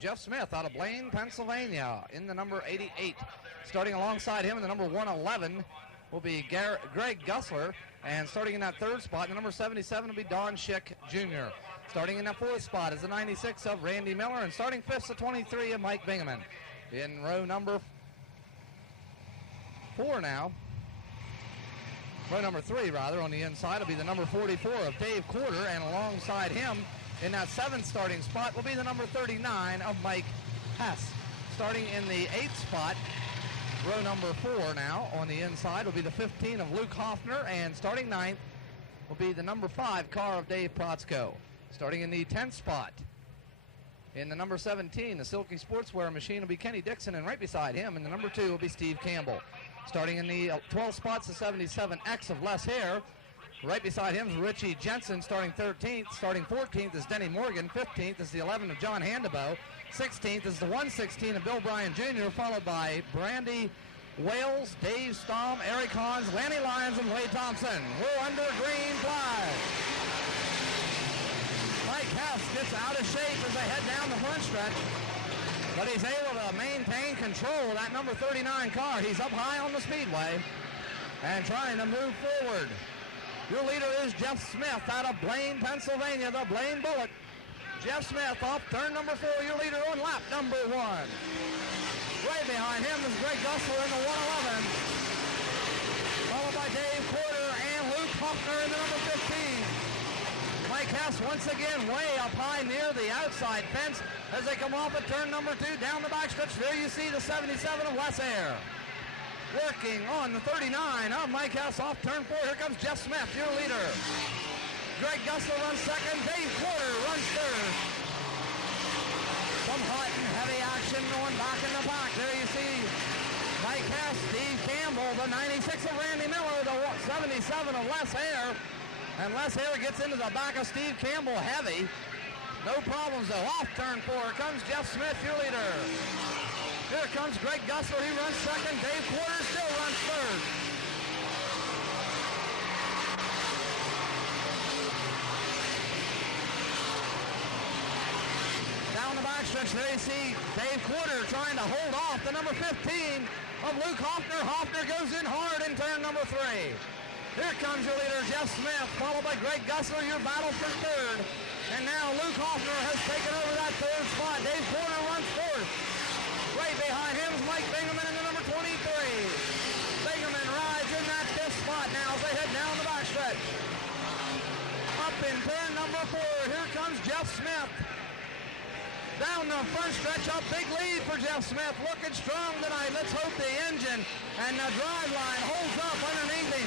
Jeff Smith out of Blaine, Pennsylvania in the number 88. Starting alongside him in the number 111 will be Greg Gussler. And starting in that third spot, the number 77 will be Don Schick Jr. Starting in that fourth spot is the 96 of Randy Miller. And starting fifth is the 23 of Mike Bingaman. In row number 4 now. Row number 3, rather, on the inside will be the number 44 of Dave Quarter. And alongside him in that 7th starting spot will be the number 39 of Mike Hess. Starting in the 8th spot, row number 4 now on the inside will be the 15 of Luke Hoffner, and starting 9th will be the number 5 car of Dave Protzko. Starting in the 10th spot, in the number 17, the Silky Sportswear machine will be Kenny Dixon, and right beside him in the number 2 will be Steve Campbell. Starting in the 12th spot, the 77X of Les Hare. Right beside him is Richie Jensen, starting 13th. Starting 14th is Denny Morgan. 15th is the 11 of John Handebo. 16th is the 116 of Bill Bryan Jr., followed by Brandy Wales, Dave Stamm, Eric Hans, Lanny Lyons, and Wade Thompson. We're under green flag. Mike Hess gets out of shape as they head down the front stretch, but he's able to maintain control of that number 39 car. He's up high on the speedway and trying to move forward. Your leader is Jeff Smith out of Blaine, Pennsylvania, the Blaine Bullet. Jeff Smith off turn number 4, your leader on lap number 1. Right behind him is Greg Gussler in the 111, followed by Dave Quarter and Luke Hoffner in the number 15. Mike Hess once again way up high near the outside fence as they come off at turn number 2 down the backstretch. There you see the 77 of Les Hare. Working on the 39 of Mike Hess off turn 4. Here comes Jeff Smith, your leader. Greg Gussler runs second. Dave Quarter runs third. Some hot and heavy action going back in the pack. There you see Mike Hess, Steve Campbell, the 96 of Randy Miller, the 77 of Les Hare. And Les Hare gets into the back of Steve Campbell heavy. No problems though. Off turn 4 comes Jeff Smith, your leader. Here comes Greg Gussler, he runs second. Dave Quarter still runs third. Down the backstretch, there you see Dave Quarter trying to hold off the number 15 of Luke Hoffner. Hoffner goes in hard in turn number 3. Here comes your leader, Jeff Smith, followed by Greg Gussler, your battle for third. And now Luke Hoffner has taken over that third spot. Dave Quarter runs fourth. Right behind him is Mike Bingaman in the number 23. Bingaman rides in that 5th spot now as they head down the backstretch. Up in turn number 4, here comes Jeff Smith. Down the front stretch, a big lead for Jeff Smith. Looking strong tonight. Let's hope the engine and the drive line holds up underneath him.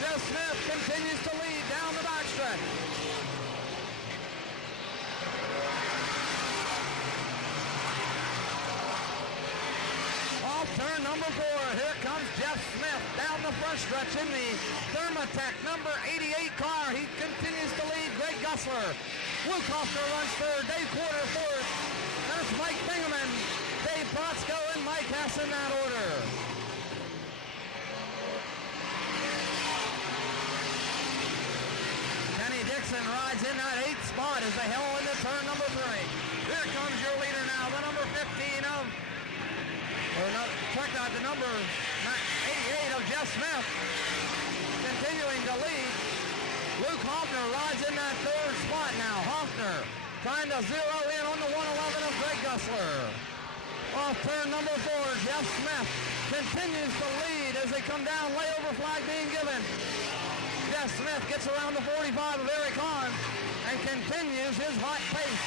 Jeff Smith continues to lead down the backstretch. Off turn number 4, here comes Jeff Smith down the front stretch in the Thermatech number 88 car. He continues to lead Greg Gussler. Luke Hoffner runs third, Dave Quarter fourth. There's Mike Bingaman, Dave Protzko, and Mike Hess in that order. Kenny Dixon rides in that 8th spot as they hell into turn number 3. Here comes your leader now, the number 15 of check out the number 88 of Jeff Smith, continuing to lead. Luke Hoffner rides in that 3rd spot now. Hoffner trying to zero in on the 111 of Greg Gussler. Off turn number 4, Jeff Smith continues to lead as they come down, layover flag being given. Jeff Smith gets around the 45 of Eric Hahn and continues his hot pace.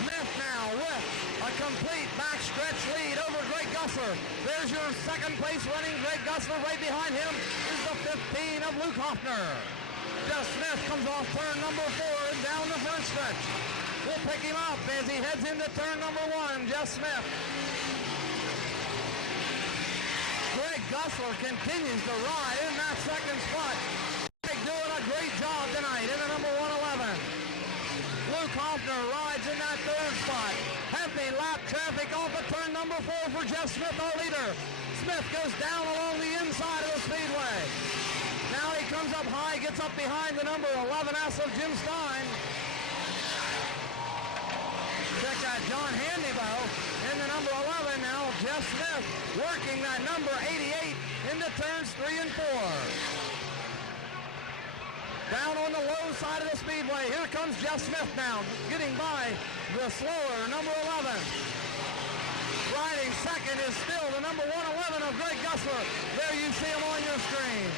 Smith now with a complete backstretch lead over Greg Gussler. There's your second place running Greg Gussler. Right behind him is the 15 of Luke Hoffner. Jeff Smith comes off turn number 4 and down the front stretch. We'll pick him up as he heads into turn number 1, Jeff Smith. Greg Gussler continues to ride in that 2nd spot. Greg doing a great job tonight in the number 111. Luke Hoffner rides in that 3rd spot. Heavy lap traffic off of turn number 4 for Jeff Smith, our leader. Smith goes down along the inside of the speedway. Now he comes up high, gets up behind the number 11S of Jim Stein. got John Handybow in the number 11 now. Jeff Smith working that number 88 into turns 3 and 4. Down on the low side of the speedway. Here comes Jeff Smith now, getting by the slower number 11. Riding second is still the number 111 of Greg Gussler. There you see him on your screen.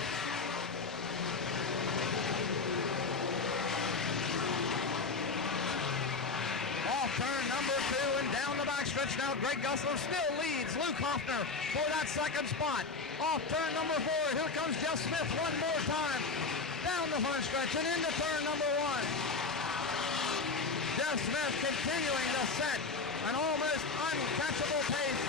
Off turn number 2 and down the backstretch now. Greg Gussler still leads Luke Hoffner for that second spot. Off turn number 4. Here comes Jeff Smith one more time. Down the front stretch and into turn number 1. Jeff Smith continuing to set an almost uncatchable pace.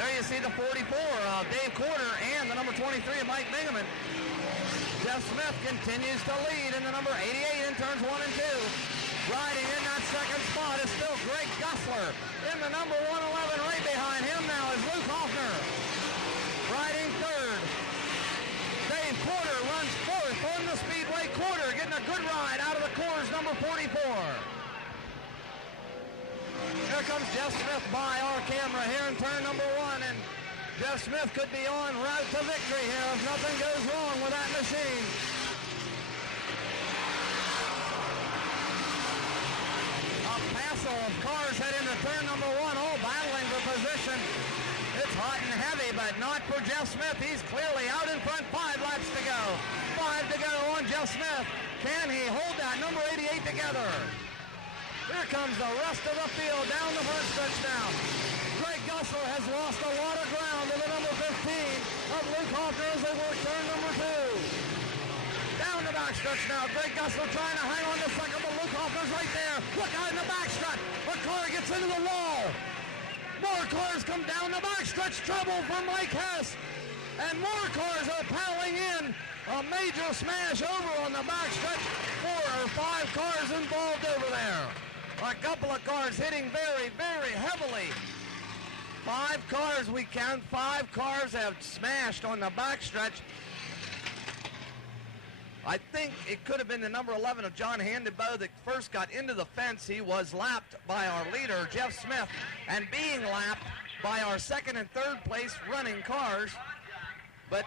There you see the 44 of Dave Quarter and the number 23 of Mike Bingaman. Jeff Smith continues to lead in the number 88 in turns 1 and 2. Riding in that second spot is still Greg Gussler. In the number 111 right behind him now is Luke Hoffner. Riding third. Dave Quarter runs fourth on the speedway. Quarter getting a good ride out of the Coors number 44. Here comes Jeff Smith by our camera here in turn number 1, and Jeff Smith could be on route to victory here if nothing goes wrong with that machine. A passel of cars head into turn number 1, all battling for position. It's hot and heavy, but not for Jeff Smith. He's clearly out in front. 5 laps to go. 5 to go on Jeff Smith. Can he hold that number 88 together? Here comes the rest of the field down the front stretch now. Greg Gussler has lost a lot of ground to the number 15 of Luke Hoffner as they work turn number 2. Down the backstretch now. Greg Gussler trying to hang on to second, but Luke Hoffner's right there. Look out in the backstretch. A car gets into the wall. More cars come down the backstretch. Trouble for Mike Hess. And more cars are piling in. A major smash over on the backstretch. 4 or 5 cars involved over there. A couple of cars hitting very, very heavily. 5 cars, we count. 5 cars have smashed on the backstretch. I think it could have been the number 11 of John Handybow that first got into the fence. He was lapped by our leader, Jeff Smith, and being lapped by our second and third place running cars. But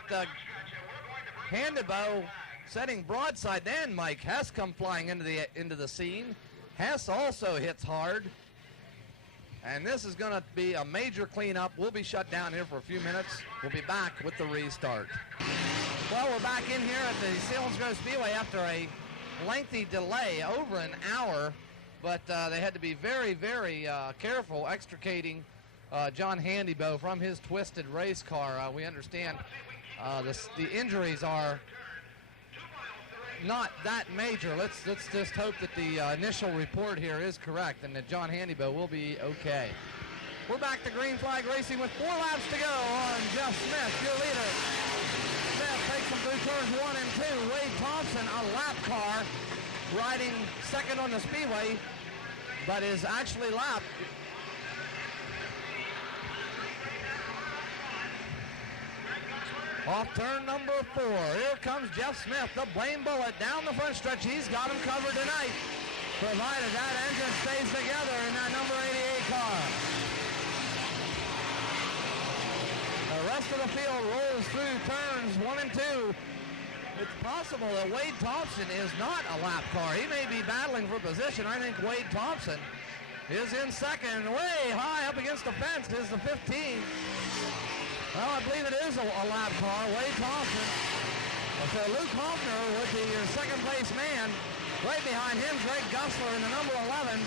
Handybow setting broadside. Then Mike Hess come flying into the scene. Hess also hits hard. And this is going to be a major cleanup. We'll be shut down here for a few minutes. We'll be back with the restart. Well, we're back in here at the Selinsgrove Speedway after a lengthy delay, over an hour. But they had to be very, very careful extricating John Handybow from his twisted race car. We understand the injuries are not that major. Let's just hope that the initial report here is correct and that John Handybow will be okay. We're back to green flag racing with 4 laps to go on Jeff Smith, your leader. Smith takes him through turns 1 and 2. Wade Thompson, a lap car, riding second on the speedway, but is actually lapped. Off turn number 4. Here comes Jeff Smith, the Blame Bullet, down the front stretch. He's got him covered tonight, provided that engine stays together in that number 88 car. The rest of the field rolls through turns 1 and 2. It's possible that Wade Thompson is not a lap car. He may be battling for position. I think Wade Thompson is in second. Way high up against the fence is the 15. Well, I believe it is a lap car, Wade Thompson. So Luke Hoffner would be your second place man. Right behind him, Greg Gussler in the number 11.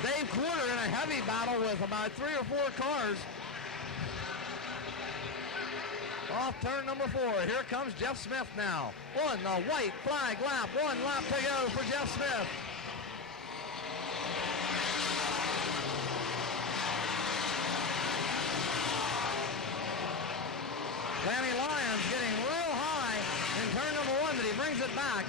Dave Quarter in a heavy battle with about 3 or 4 cars. Off turn number 4. Here comes Jeff Smith now. On the white flag lap. 1 lap to go for Jeff Smith. Danny Lyons getting real high in turn number 1, but he brings it back.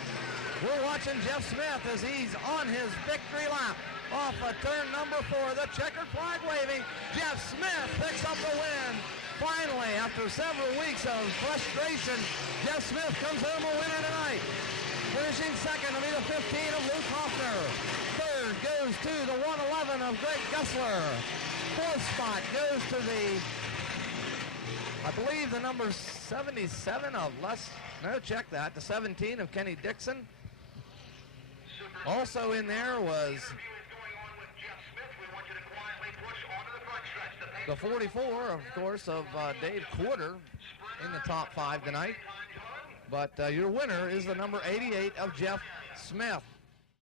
We're watching Jeff Smith as he's on his victory lap. Off of turn number 4, the checkered flag waving. Jeff Smith picks up the win Finally, after several weeks of frustration, Jeff Smith comes home a winner tonight. Finishing second will be the 15 of Luke Hoffner. Third goes to the 111 of Greg Gessler. Fourth spot goes to the, I believe, the number 77 of check that, the 17 of Kenny Dixon. Also in there was the 44, of course, of Dave Quarter in the top 5 tonight. But your winner is the number 88 of Jeff Smith.